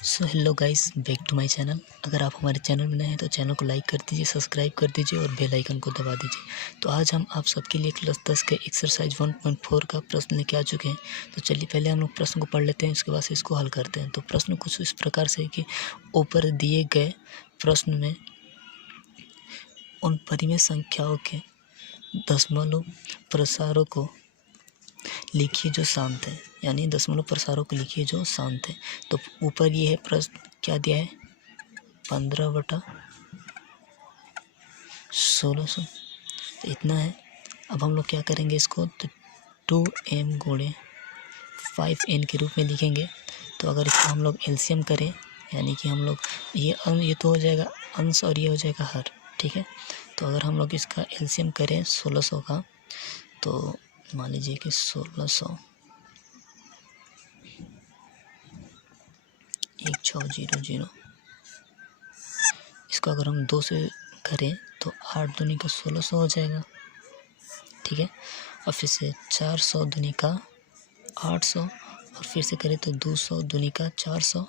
So hello guys, back to my channel. अगर आप हमारे चैनल में नए हैं तो चैनल को लाइक कर दीजिए, सब्सक्राइब कर दीजिए और बेल आइकन को दबा दीजिए। तो आज हम आप सबके लिए क्लास 10 के एक्सरसाइज 1.4 का प्रश्न लेके आ चुके हैं। तो चलिए पहले हम लोग प्रश्न को पढ़ लेते हैं, उसके बाद से इसको हल करते हैं। तो प्रश्न कुछ इस प्रकार से है कि ऊपर दिए गए प्रश्न में उन परिमेय संख्याओं के दशमलव प्रसारों को लिखिए जो शांत है, यानी दशमलव प्रसारों को लिखिए जो शांत है। तो ऊपर ये है प्रश्न, क्या दिया है 15/1600, तो इतना है। अब हम लोग क्या करेंगे इसको, तो 2m गुणे 5n के रूप में लिखेंगे। तो अगर इसको हम लोग एलसीएम करें, यानी कि हम लोग ये तो हो जाएगा अंश और ये हो जाएगा हर, ठीक है। तो अगर हम लोग इसका एलसीएम करें 1600 का, तो मान लीजिए कि 1600 1600, इसको अगर हम 2 से करें तो 8 दूनी का 1600 हो जाएगा, ठीक है। और फिर से 400 दूनी का 800, और फिर से करें तो 200 दूनी का 400,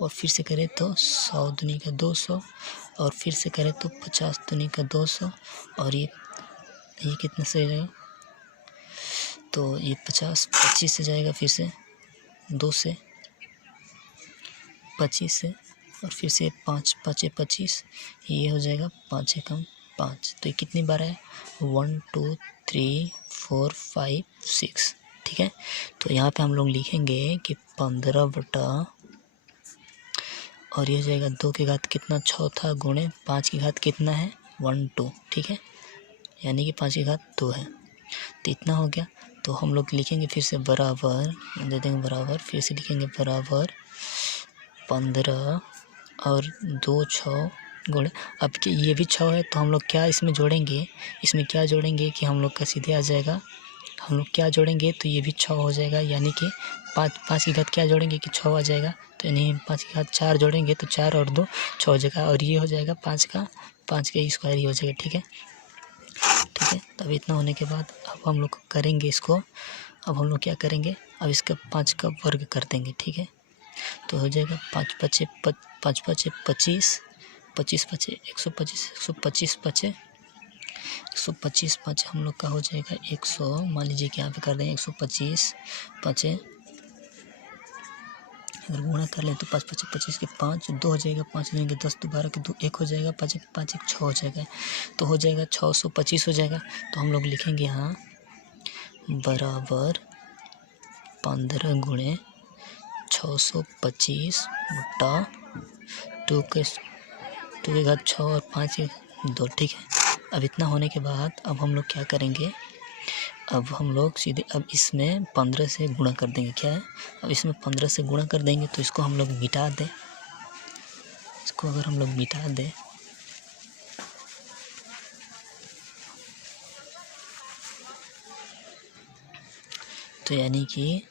और फिर से करें तो 100 दूनी का 200, और फिर से करें तो 50 दूनी का 200, और ये कितना से जाएगा, तो ये 25 से जाएगा, फिर से 2 से 25 से, और फिर से 5 5 25, ये हो जाएगा 5 एकम 5। तो ये कितनी बार है, 1 2 3 4 5 6, ठीक है। तो यहाँ पे हम लोग लिखेंगे कि 15 और ये हो जाएगा 2 की घात कितना 6 था, गुणे 5 की घात कितना है 1 2, ठीक है, यानी कि 5 की घात 2 है। तो इतना हो गया। तो हम लोग लिखेंगे फिर से बराबर, दे देंगे बराबर, फिर से लिखेंगे बराबर 15 और 2 6 गुणे, अब कि ये भी 6 है तो हम लोग क्या इसमें जोड़ेंगे, इसमें क्या जोड़ेंगे कि हम लोग का सीधे आ जाएगा, हम लोग क्या जोड़ेंगे तो ये भी 6 हो जाएगा, यानी कि 5 की घात क्या जोड़ेंगे कि 6 आ जाएगा। तो यानी 5 की घात 4 जोड़ेंगे तो 4 और 2 6 हो जाएगा, और ये हो जाएगा 5 का स्क्वायर ही हो जाएगा, ठीक है। ठीक है, तब इतना होने के बाद अब हम लोग करेंगे इसको, अब हम लोग क्या करेंगे, अब इसका 5 का वर्ग कर देंगे, ठीक है। तो हो जाएगा 5 5 25 25 25 125 125 125 5 हम लोग का हो जाएगा 100, मान लीजिए कि यहाँ पे कर दें 125 5, अगर गुणा कर लें तो 5 5 25 के 5 2 हो जाएगा, 5 देंगे 10 12 के 2 1 हो जाएगा, 5 5 1 6 हो जाएगा, तो हो जाएगा 625 हो जाएगा। तो हम लोग लिखेंगे यहाँ बराबर 15 गुणे 625 बटा 2 के घात 6 और 5 के 2, ठीक है। अब इतना होने के बाद अब हम लोग क्या करेंगे, अब हम लोग सीधे अब इसमें 15 से गुणा कर देंगे, क्या है, अब इसमें 15 से गुणा कर देंगे। तो इसको हम लोग मिटा दें, इसको अगर हम लोग मिटा दें तो यानी कि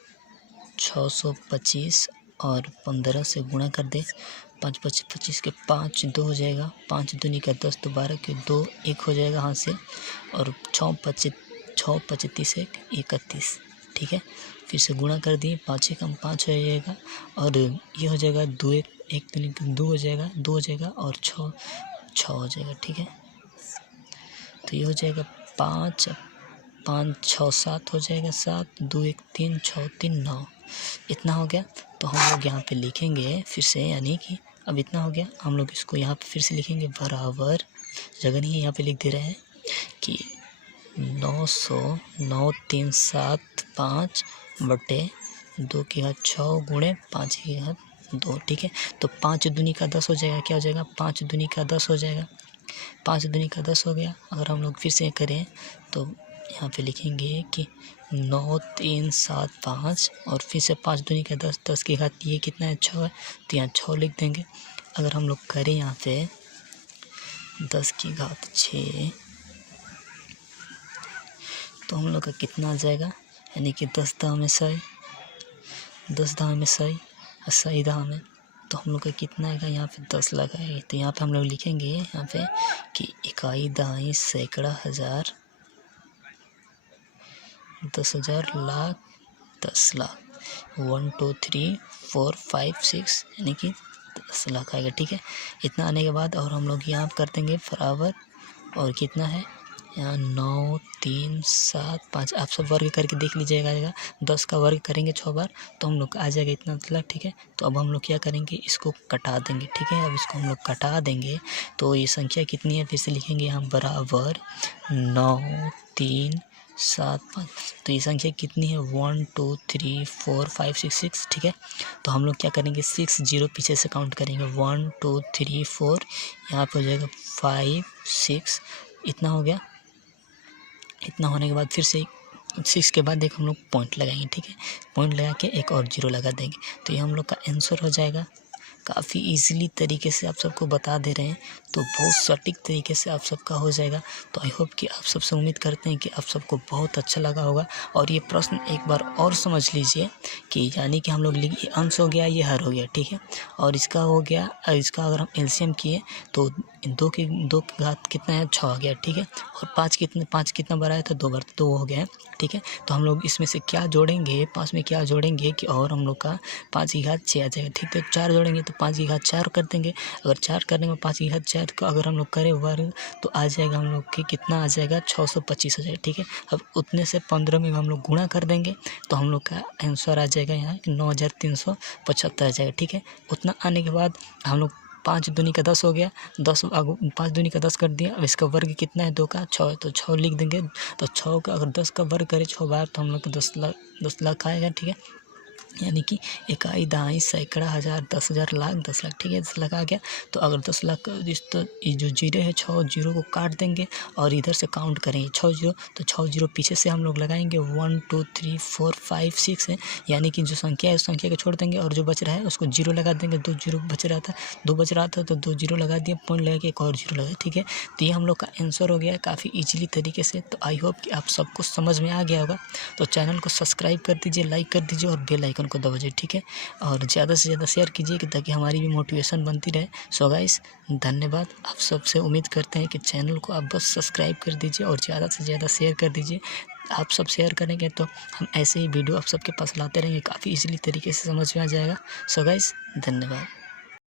625 और 15 से गुणा कर दे, 5 5 25 के 5 2 हो जाएगा, 5 दूनी का 10 12 के 2 1 हो जाएगा हाथ से, और 6 5 30 1 31, ठीक है। फिर से गुणा कर दिए, 5 एकम 5 हो जाएगा, और ये हो जाएगा 2 1 दूनी का 2 हो जाएगा, 2 हो जाएगा, और 6 हो जाएगा, ठीक है। तो ये हो जाएगा 5 5 6 7 हो जाएगा, 7 2 1 3 6 3 9, इतना हो गया। तो हम लोग यहाँ पे लिखेंगे फिर से, यानी कि अब इतना हो गया, हम लोग इसको यहाँ पे फिर से लिखेंगे बराबर, जगह नहीं है यहाँ पे लिख दे रहे हैं कि 900 9 3 7 5 बटे 2 की घात 6 गुणे 5 की घात 2, ठीक है। तो 5 दूनी का 10 हो जाएगा, क्या हो जाएगा 5 दूनी का 10 हो जाएगा, 5 दूनी का 10 हो गया। अगर हम लोग फिर से करें तो यहाँ पे लिखेंगे कि 9 3 7 5, और फिर से 5 दूनी का 10, 10 की घात ये कितना है 6 है, तो यहाँ 6 लिख देंगे। अगर हम लोग करें यहाँ पे 10 की घात 6, तो हम लोग का कितना आ जाएगा, यानी कि 10 दाम में 100, 10 दाम में 100 और 100 दाम में, तो हम लोग का कितना आएगा, यहाँ पे 10 लगाएंगे। तो यहाँ पे हम लोग लिखेंगे यहाँ पे कि इकाई दहाई सैकड़ा हज़ार 10,000 लाख 10 लाख 1 2 3 4 5 6 यानी कि 10 लाख आएगा। ठीक है, इतना आने के बाद और हम लोग यहाँ कर देंगे बराबर, और कितना है यहाँ 9 3 7 5, आप सब वर्ग करके देख लीजिएगा। 10 का वर्ग करेंगे 6 बार तो हम लोग आ जाएगा इतना मतलब। ठीक है, तो अब हम लोग क्या करेंगे, इसको कटा देंगे। ठीक है, अब इसको हम लोग कटा देंगे तो ये संख्या कितनी है फिर से लिखेंगे यहाँ बराबर 9 3 7 5। तो ये संख्या कितनी है 1 2 3 4 5 6 6। ठीक है, तो हम लोग क्या करेंगे 6 0 पीछे से काउंट करेंगे 1 2 3 4, यहाँ पे हो जाएगा 5 6, इतना हो गया। इतना होने के बाद फिर से 6 के बाद एक हम लोग पॉइंट लगाएंगे। ठीक है, पॉइंट लगा के एक और 0 लगा देंगे तो ये हम लोग का आंसर हो जाएगा। काफ़ी इजीली तरीके से आप सबको बता दे रहे हैं, तो बहुत सटीक तरीके से आप सबका हो जाएगा। तो आई होप कि आप सबसे उम्मीद करते हैं कि आप सबको बहुत अच्छा लगा होगा। और ये प्रश्न एक बार और समझ लीजिए कि यानी कि हम लोग ये अंश हो गया, ये हर हो गया। ठीक है, और इसका हो गया, इसका अगर हम एलसीएम किए तो 2 की घात कितना है 6 आ गया। ठीक है, और 5 कितना बार आया था 2 बार, तो 2 हो गया है। ठीक है, तो हम लोग इसमें से क्या जोड़ेंगे, 5 में क्या जोड़ेंगे कि और हम लोग का 5 की घात 6 आ जाएगा। ठीक है, तो 4 जोड़ेंगे तो 5 की घात 4 कर देंगे। अगर 4 करने में 5 की घात 4 का अगर हम लोग करें वर्ग तो आ जाएगा हम लोग के कितना आ जाएगा 625 आ जाएगा। ठीक है, अब उतने से 15 में हम लोग गुणा कर देंगे तो हम लोग का आंसर आ जाएगा यहाँ 9375 आ जाएगा। ठीक है, उतना आने के बाद हम लोग 5 दूनी का 10 हो गया, 5 दूनी का 10 कर दिया। अब इसका वर्ग कितना है 2 का 6 है, तो 6 लिख देंगे। तो 6 का अगर 10 का वर्ग करें 6 बार तो हम लोग को 10 लाख आएगा। ठीक है, यानी कि इकाई दहाई सैकड़ा हज़ार 10,000 लाख 10 लाख। ठीक है, 10 लाख आ गया। तो अगर 10 लाख तो ये जो जीरो है 6 जीरो को काट देंगे और इधर से काउंट करेंगे 6 जीरो, तो 6 जीरो पीछे से हम लोग लगाएंगे 1 2 3 4 5 6 है, यानी कि जो संख्या है उस संख्या को छोड़ देंगे और जो बच रहा है उसको जीरो लगा देंगे। 2 जीरो बच रहा था, 2 बच रहा था तो 2 जीरो लगा दिया, पॉइंट लगा के एक और जीरो लगा। ठीक है, तो ये हम लोग का आंसर हो गया काफ़ी ईजिली तरीके से। तो आई होप कि आप सबको समझ में आ गया होगा। तो चैनल को सब्सक्राइब कर दीजिए, लाइक कर दीजिए और बेल आइकन को दबाइए। ठीक है, और ज़्यादा से ज़्यादा शेयर कीजिए कि ताकि हमारी भी मोटिवेशन बनती रहे। सो गाइस, धन्यवाद। आप सबसे उम्मीद करते हैं कि चैनल को आप बस सब्सक्राइब कर दीजिए और ज़्यादा से ज़्यादा शेयर कर दीजिए। आप सब शेयर करेंगे तो हम ऐसे ही वीडियो आप सबके पास लाते रहेंगे, काफ़ी इजीली तरीके से समझ में आ जाएगा। सो गाइस, धन्यवाद।